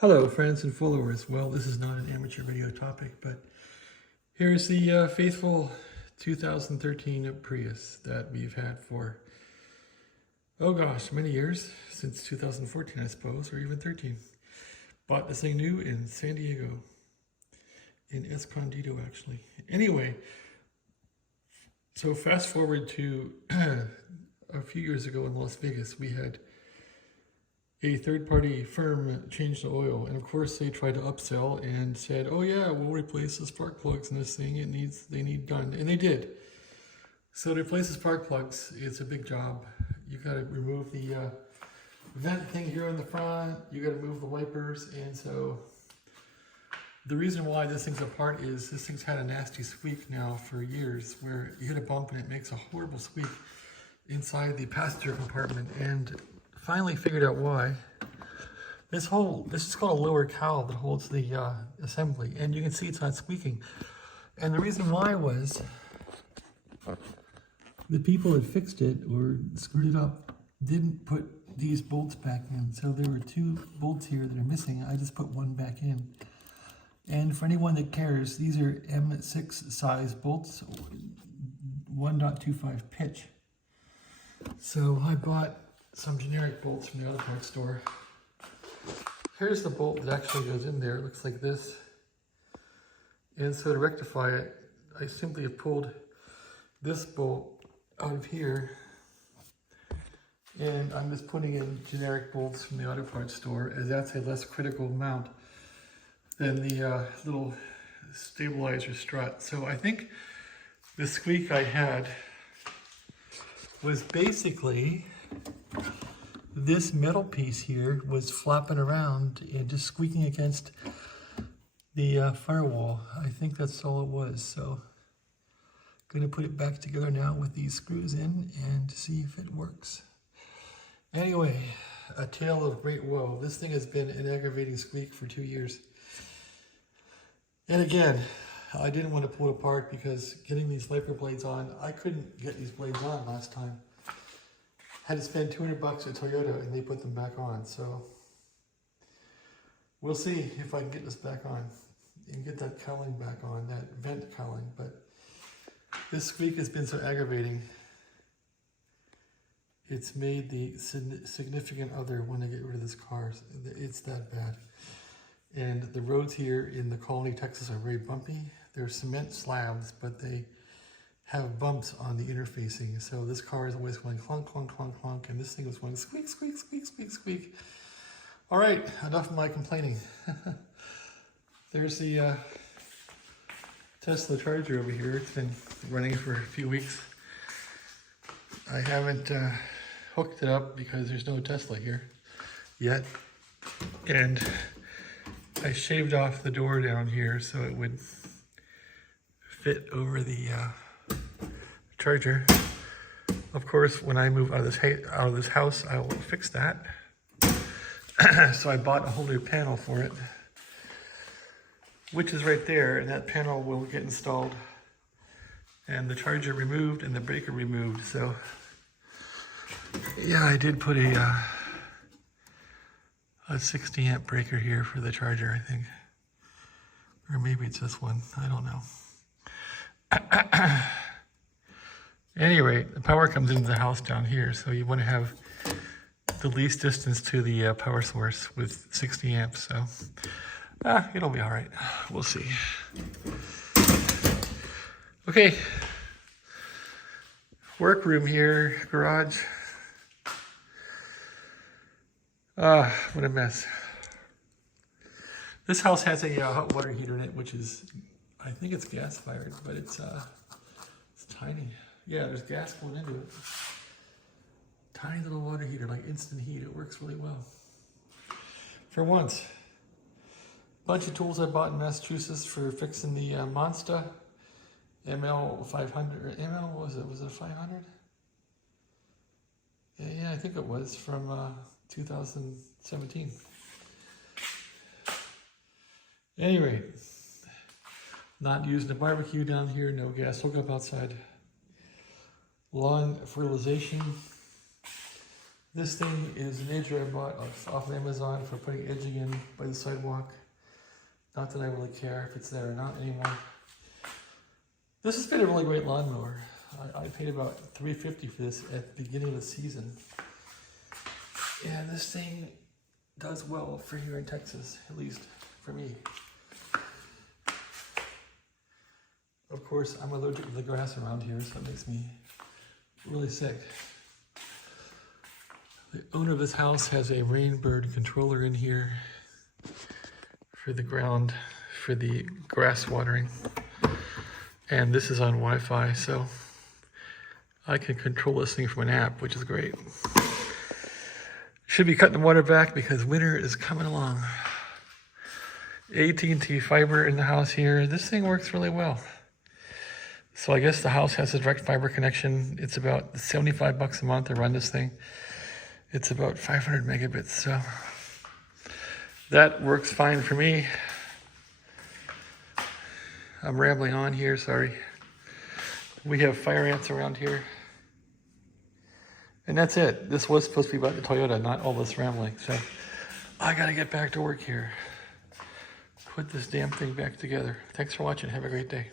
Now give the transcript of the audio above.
Hello, friends and followers. Well, this is not an amateur video topic, but here's the faithful 2013 Prius that we've had for, oh gosh, many years, since 2014, I suppose, or even 13. Bought this thing new in San Diego, in Escondido, actually. Anyway, so fast forward to a few years ago in Las Vegas, we had a third-party firm changed the oil, and of course they tried to upsell and said, "Oh yeah, we'll replace the spark plugs in this thing. They need done," and they did. So to replace the spark plugs, it's a big job. You got to remove the vent thing here in the front. You got to move the wipers, and so the reason why this thing's apart is this thing's had a nasty squeak now for years, where you hit a bump and it makes a horrible squeak inside the passenger compartment, and finally figured out why. This is called a lower cowl that holds the assembly, and you can see it's not squeaking. And the reason why was the people that fixed it or screwed it up didn't put these bolts back in. So there were two bolts here that are missing. I just put one back in. And for anyone that cares, these are M6 size bolts, 1.25 pitch. So I bought some generic bolts from the auto parts store. Here's the bolt that actually goes in there. It looks like this. And so to rectify it, I simply have pulled this bolt out of here, and I'm just putting in generic bolts from the auto parts store, as that's a less critical mount than the little stabilizer strut. So I think the squeak I had was basically this metal piece here was flapping around and just squeaking against the firewall. I think that's all it was. So I'm going to put it back together now with these screws in and see if it works. Anyway, a tale of great woe. This thing has been an aggravating squeak for 2 years. And again, I didn't want to pull it apart because getting these wiper blades on, I couldn't get these blades on last time. Had to spend $200 at Toyota and they put them back on. So we'll see if I can get this back on and get that cowling back on, that vent cowling. But this squeak has been so aggravating. It's made the significant other want to get rid of this car. It's that bad. And the roads here in the Colony, Texas are very bumpy. They're cement slabs, but they have bumps on the interfacing. So this car is always going clunk, clunk, clunk, clunk, and this thing is going squeak, squeak, squeak, squeak, squeak. All right, enough of my complaining. There's the Tesla charger over here. It's been running for a few weeks. I haven't hooked it up because there's no Tesla here yet. And I shaved off the door down here so it would fit over the charger. Of course, when I move out of this house, I will fix that. So I bought a whole new panel for it, which is right there, and that panel will get installed and the charger removed and the breaker removed. So yeah, I did put a 60 amp breaker here for the charger, I think, or maybe it's this one, I don't know. Anyway, the power comes into the house down here, so you want to have the least distance to the power source with 60 amps, so it'll be all right. We'll see. Okay, workroom here, garage. What a mess. This house has a hot water heater in it, which is, I think it's gas fired, but it's tiny. Yeah, there's gas going into it. Tiny little water heater, like instant heat. It works really well. For once. Bunch of tools I bought in Massachusetts for fixing the Monster ML500. ML, what was it? Was it a 500? Yeah, I think it was from 2017. Anyway, not using a barbecue down here, no gas hookup outside. Lawn fertilization. This thing is an edger I bought off of Amazon for putting edging in by the sidewalk. Not that I really care if it's there or not anymore. This has been a really great lawnmower. I paid about $350 for this at the beginning of the season. And this thing does well for here in Texas, at least for me. Of course, I'm allergic to the grass around here, so it makes me really sick. The owner of this house has a Rainbird controller in here for the ground, for the grass watering. And this is on Wi-Fi, so I can control this thing from an app, which is great. Should be cutting the water back because winter is coming along. AT&T fiber in the house here. This thing works really well. So I guess the house has a direct fiber connection. It's about $75 a month to run this thing. It's about 500 megabits, so that works fine for me. I'm rambling on here, sorry. We have fire ants around here. And that's it. This was supposed to be about the Toyota, not all this rambling. So I gotta get back to work here. Put this damn thing back together. Thanks for watching. Have a great day.